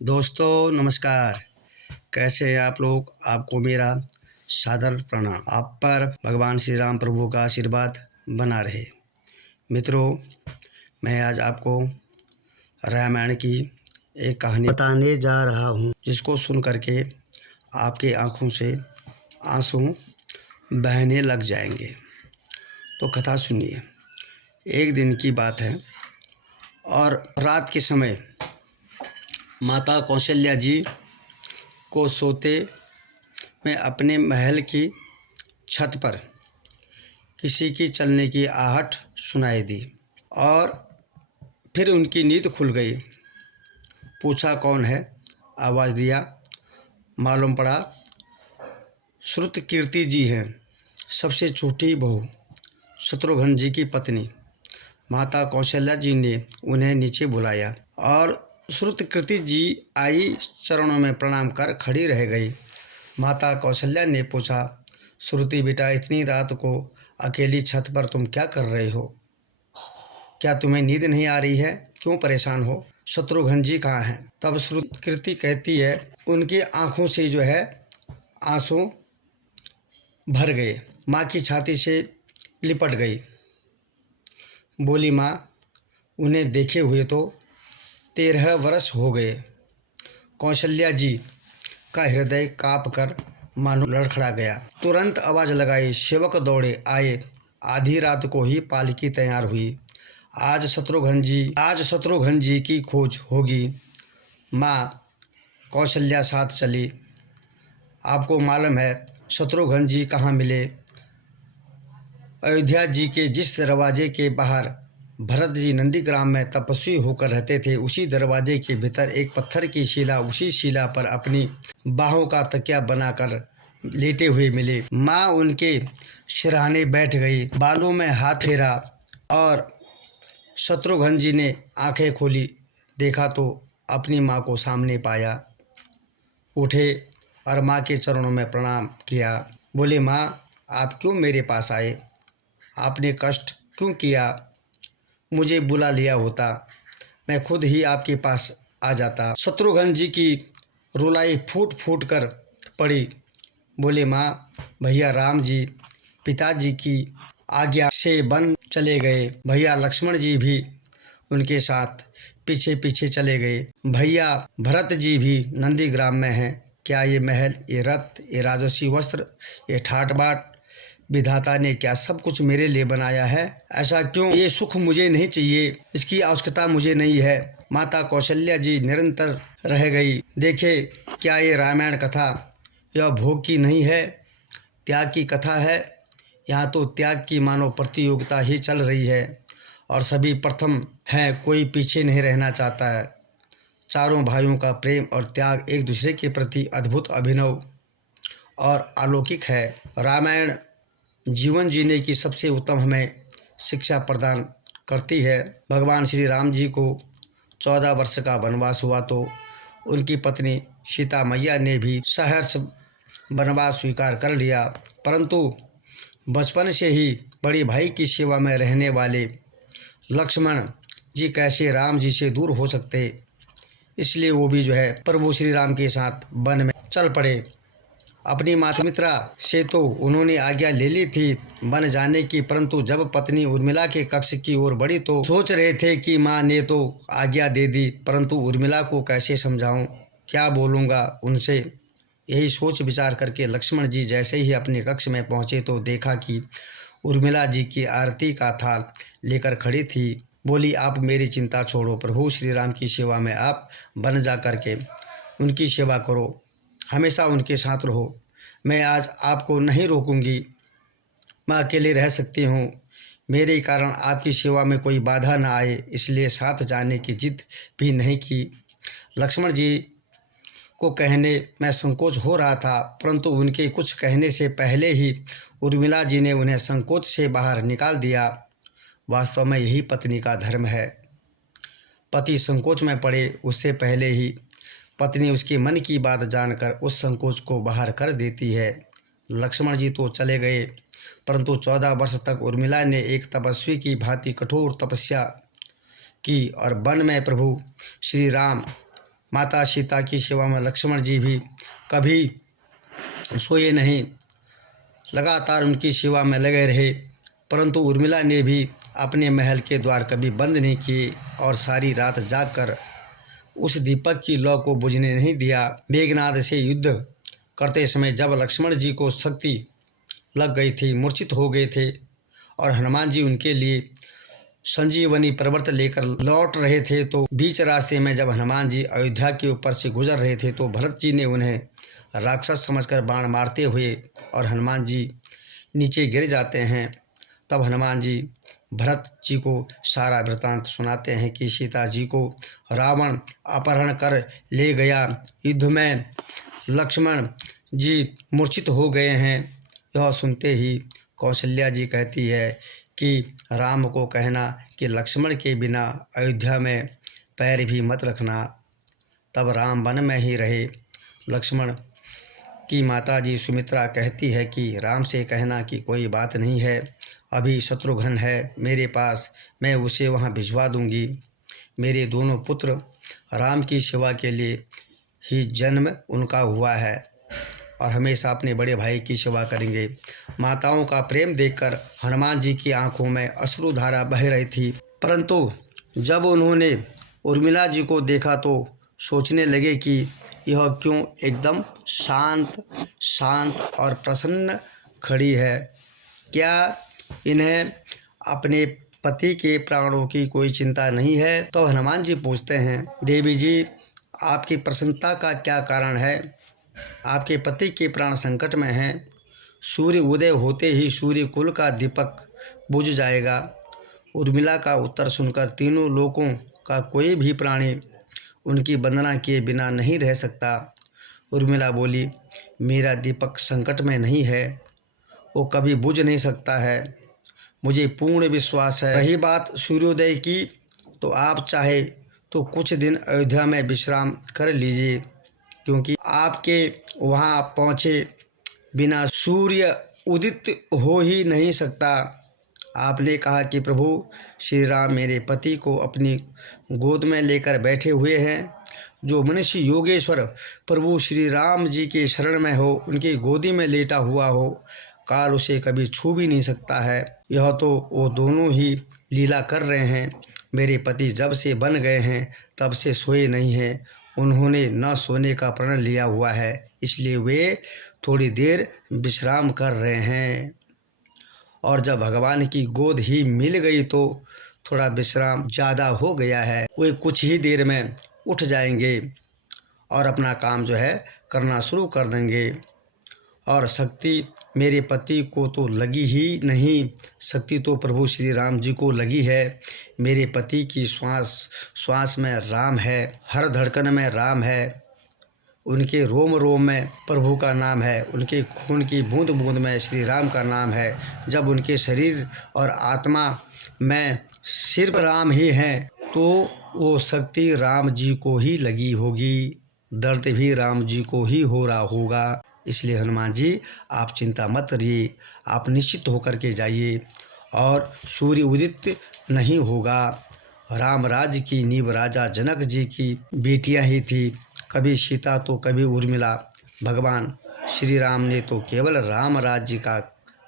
दोस्तों नमस्कार। कैसे हैं आप लोग? आपको मेरा सादर प्रणाम। आप पर भगवान श्री राम प्रभु का आशीर्वाद बना रहे। मित्रों, मैं आज आपको रामायण की एक कहानी बताने जा रहा हूँ, जिसको सुन करके आपकी आँखों से आंसू बहने लग जाएंगे। तो कथा सुनिए। एक दिन की बात है और रात के समय माता कौशल्या जी को सोते में अपने महल की छत पर किसी की चलने की आहट सुनाई दी और फिर उनकी नींद खुल गई। पूछा कौन है? आवाज़ दिया। मालूम पड़ा श्रुतकीर्ति जी हैं, सबसे छोटी बहू, शत्रुघ्न जी की पत्नी। माता कौशल्या जी ने उन्हें नीचे बुलाया और श्रुतकीर्ति जी आई, चरणों में प्रणाम कर खड़ी रह गई। माता कौशल्या ने पूछा, श्रुति बेटा, इतनी रात को अकेली छत पर तुम क्या कर रहे हो? क्या तुम्हें नींद नहीं आ रही है? क्यों परेशान हो? शत्रुघ्न जी कहाँ हैं? तब श्रुतकीर्ति कहती है, उनकी आंखों से जो है आंसू भर गए। माँ की छाती से लिपट गई। बोली, माँ, उन्हें देखे हुए तो 13 वर्ष हो गए। कौशल्या जी का हृदय काँप कर मानो लड़खड़ा गया। तुरंत आवाज़ लगाई, सेवक दौड़े आए। आधी रात को ही पालकी तैयार हुई। आज शत्रुघ्न जी की खोज होगी। माँ कौशल्या साथ चली। आपको मालूम है शत्रुघ्न जी कहाँ मिले? अयोध्या जी के जिस दरवाजे के बाहर भरत जी नंदीग्राम में तपस्वी होकर रहते थे, उसी दरवाजे के भीतर एक पत्थर की शिला, उसी शिला पर अपनी बाहों का तकिया बनाकर लेटे हुए मिले। माँ उनके सिरहाने बैठ गई, बालों में हाथ फेरा और शत्रुघ्न जी ने आंखें खोली। देखा तो अपनी माँ को सामने पाया। उठे और माँ के चरणों में प्रणाम किया। बोले, माँ, आप क्यों मेरे पास आए? आपने कष्ट क्यों किया? मुझे बुला लिया होता, मैं खुद ही आपके पास आ जाता। शत्रुघ्न जी की रुलाई फूट फूट कर पड़ी। बोले, माँ, भैया राम जी पिताजी की आज्ञा से वन चले गए। भैया लक्ष्मण जी भी उनके साथ पीछे पीछे चले गए। भैया भरत जी भी नंदीग्राम में हैं। क्या ये महल, ये रथ, ये राजसी वस्त्र, ये ठाट बाट विधाता ने क्या सब कुछ मेरे लिए बनाया है? ऐसा क्यों? ये सुख मुझे नहीं चाहिए, इसकी आवश्यकता मुझे नहीं है। माता कौशल्या जी निरंतर रह गई। देखे, क्या ये रामायण कथा यह भोग की नहीं है, त्याग की कथा है? यहाँ तो त्याग की मानव प्रतियोगिता ही चल रही है और सभी प्रथम हैं, कोई पीछे नहीं रहना चाहता है। चारों भाइयों का प्रेम और त्याग एक दूसरे के प्रति अद्भुत, अभिनव और अलौकिक है। रामायण जीवन जीने की सबसे उत्तम हमें शिक्षा प्रदान करती है। भगवान श्री राम जी को 14 वर्ष का वनवास हुआ तो उनकी पत्नी सीता मैया ने भी सहर्ष वनवास स्वीकार कर लिया, परंतु बचपन से ही बड़े भाई की सेवा में रहने वाले लक्ष्मण जी कैसे राम जी से दूर हो सकते? इसलिए वो भी जो है प्रभु श्री राम के साथ वन में चल पड़े। अपनी माता सुमित्रा से तो उन्होंने आज्ञा ले ली थी वन जाने की, परंतु जब पत्नी उर्मिला के कक्ष की ओर बढ़ी तो सोच रहे थे कि माँ ने तो आज्ञा दे दी, परंतु उर्मिला को कैसे समझाऊं, क्या बोलूँगा उनसे? यही सोच विचार करके लक्ष्मण जी जैसे ही अपने कक्ष में पहुँचे तो देखा कि उर्मिला जी की आरती का थाल लेकर खड़ी थी। बोली, आप मेरी चिंता छोड़ो, प्रभु श्री राम की सेवा में आप वन जा करके उनकी सेवा करो, हमेशा उनके साथ रहो। मैं आज आपको नहीं रोकूंगी, मैं अकेले रह सकती हूँ। मेरे कारण आपकी सेवा में कोई बाधा न आए, इसलिए साथ जाने की जिद भी नहीं की। लक्ष्मण जी को कहने में संकोच हो रहा था, परंतु उनके कुछ कहने से पहले ही उर्मिला जी ने उन्हें संकोच से बाहर निकाल दिया। वास्तव में यही पत्नी का धर्म है। पति संकोच में पड़े उससे पहले ही पत्नी उसके मन की बात जानकर उस संकोच को बाहर कर देती है। लक्ष्मण जी तो चले गए, परंतु 14 वर्ष तक उर्मिला ने एक तपस्वी की भांति कठोर तपस्या की और वन में प्रभु श्री राम माता सीता की सेवा में लक्ष्मण जी भी कभी सोए नहीं, लगातार उनकी सेवा में लगे रहे। परंतु उर्मिला ने भी अपने महल के द्वार कभी बंद नहीं किए और सारी रात जागकर उस दीपक की लौ को बुझने नहीं दिया। मेघनाद से युद्ध करते समय जब लक्ष्मण जी को शक्ति लग गई थी, मूर्छित हो गए थे और हनुमान जी उनके लिए संजीवनी पर्वत लेकर लौट रहे थे, तो बीच रास्ते में जब हनुमान जी अयोध्या के ऊपर से गुजर रहे थे तो भरत जी ने उन्हें राक्षस समझकर बाण मारते हुए और हनुमान जी नीचे गिर जाते हैं। तब हनुमान जी भरत जी को सारा वृत्तांत सुनाते हैं कि सीता जी को रावण अपहरण कर ले गया, युद्ध में लक्ष्मण जी मूर्छित हो गए हैं। यह सुनते ही कौशल्या जी कहती है कि राम को कहना कि लक्ष्मण के बिना अयोध्या में पैर भी मत रखना। तब राम वन में ही रहे। लक्ष्मण की माता जी सुमित्रा कहती है कि राम से कहना कि कोई बात नहीं है, अभी शत्रुघ्न है मेरे पास, मैं उसे वहाँ भिजवा दूंगी। मेरे दोनों पुत्र राम की सेवा के लिए ही जन्म उनका हुआ है और हमेशा अपने बड़े भाई की सेवा करेंगे। माताओं का प्रेम देखकर हनुमान जी की आंखों में अश्रुधारा बह रही थी, परंतु जब उन्होंने उर्मिला जी को देखा तो सोचने लगे कि यह क्यों एकदम शांत शांत और प्रसन्न खड़ी है, क्या इन्हें अपने पति के प्राणों की कोई चिंता नहीं है। तो हनुमान जी पूछते हैं, देवी जी आपकी प्रसन्नता का क्या कारण है, आपके पति के प्राण संकट में हैं, सूर्य उदय होते ही सूर्य कुल का दीपक बुझ जाएगा। उर्मिला का उत्तर सुनकर तीनों लोकों का कोई भी प्राणी उनकी वंदना किए बिना नहीं रह सकता। उर्मिला बोली, मेरा दीपक संकट में नहीं है, वो कभी बुझ नहीं सकता है, मुझे पूर्ण विश्वास है। रही बात सूर्योदय की, तो आप चाहे तो कुछ दिन अयोध्या में विश्राम कर लीजिए, क्योंकि आपके वहाँ पहुँचे बिना सूर्य उदित हो ही नहीं सकता। आपने कहा कि प्रभु श्री राम मेरे पति को अपनी गोद में लेकर बैठे हुए हैं। जो मनुष्य योगेश्वर प्रभु श्री राम जी के शरण में हो, उनकी गोदी में लेटा हुआ हो, काल उसे कभी छू भी नहीं सकता है। यह तो वो दोनों ही लीला कर रहे हैं। मेरे पति जब से बन गए हैं तब से सोए नहीं हैं। उन्होंने न सोने का प्रण लिया हुआ है, इसलिए वे थोड़ी देर विश्राम कर रहे हैं। और जब भगवान की गोद ही मिल गई तो थोड़ा विश्राम ज़्यादा हो गया है, वे कुछ ही देर में उठ जाएंगे और अपना काम जो है करना शुरू कर देंगे। और शक्ति मेरे पति को तो लगी ही नहीं, शक्ति तो प्रभु श्री राम जी को लगी है। मेरे पति की श्वास श्वास में राम है, हर धड़कन में राम है, उनके रोम रोम में प्रभु का नाम है, उनके खून की बूंद बूंद में श्री राम का नाम है। जब उनके शरीर और आत्मा में सिर्फ राम ही हैं, तो वो शक्ति राम जी को ही लगी होगी, दर्द भी राम जी को ही हो रहा होगा। इसलिए हनुमान जी आप चिंता मत करिए, आप निश्चित होकर के जाइए और सूर्य उदित नहीं होगा। राम राज्य की नींव राजा जनक जी की बेटियां ही थी, कभी सीता तो कभी उर्मिला। भगवान श्री राम ने तो केवल राम राज्य का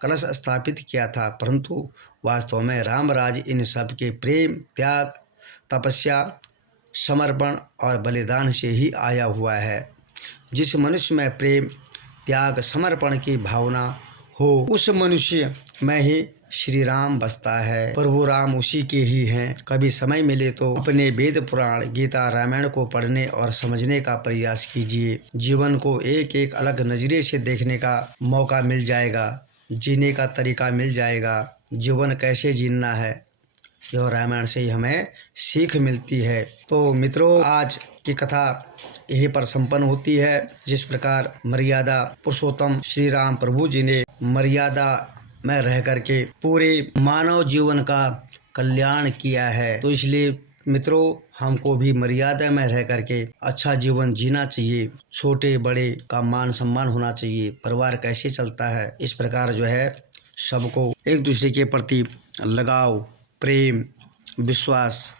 कलश स्थापित किया था, परंतु वास्तव में राम राज्य इन सब के प्रेम, त्याग, तपस्या, समर्पण और बलिदान से ही आया हुआ है। जिस मनुष्य में प्रेम, त्याग, समर्पण की भावना हो, उस मनुष्य में ही श्री राम बसता है। प्रभु राम उसी के ही हैं। कभी समय मिले तो अपने वेद पुराण, गीता, रामायण को पढ़ने और समझने का प्रयास कीजिए। जीवन को एक एक अलग नजरिए से देखने का मौका मिल जाएगा, जीने का तरीका मिल जाएगा। जीवन कैसे जीना है, यह रामायण से ही हमें सीख मिलती है। तो मित्रों, आज की कथा यहीं पर संपन्न होती है। जिस प्रकार मर्यादा पुरुषोत्तम श्री राम प्रभु जी ने मर्यादा में रह करके पूरे मानव जीवन का कल्याण किया है, तो इसलिए मित्रों हमको भी मर्यादा में रह करके अच्छा जीवन जीना चाहिए। छोटे बड़े का मान सम्मान होना चाहिए। परिवार कैसे चलता है, इस प्रकार जो है सबको एक दूसरे के प्रति लगाव, प्रेम, विश्वास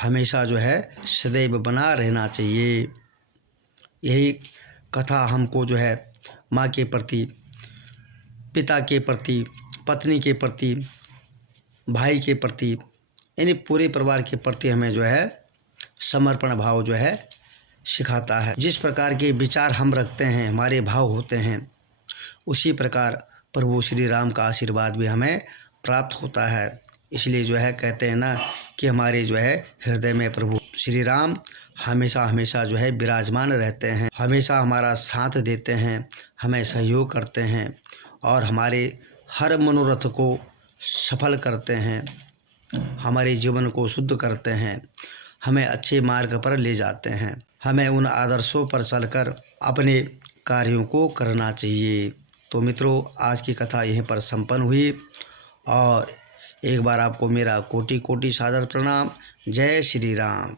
हमेशा जो है सदैव बना रहना चाहिए। यही कथा हमको जो है माँ के प्रति, पिता के प्रति, पत्नी के प्रति, भाई के प्रति, यानी पूरे परिवार के प्रति हमें जो है समर्पण भाव जो है सिखाता है। जिस प्रकार के विचार हम रखते हैं, हमारे भाव होते हैं, उसी प्रकार प्रभु श्री राम का आशीर्वाद भी हमें प्राप्त होता है। इसलिए जो है कहते हैं ना कि हमारे जो है हृदय में प्रभु श्री राम हमेशा हमेशा जो है विराजमान रहते हैं, हमेशा हमारा साथ देते हैं, हमें सहयोग करते हैं और हमारे हर मनोरथ को सफल करते हैं, हमारे जीवन को शुद्ध करते हैं, हमें अच्छे मार्ग पर ले जाते हैं। हमें उन आदर्शों पर चलकर अपने कार्यों को करना चाहिए। तो मित्रों, आज की कथा यहीं पर संपन्न हुई और एक बार आपको मेरा कोटि कोटि सादर प्रणाम। जय श्री राम।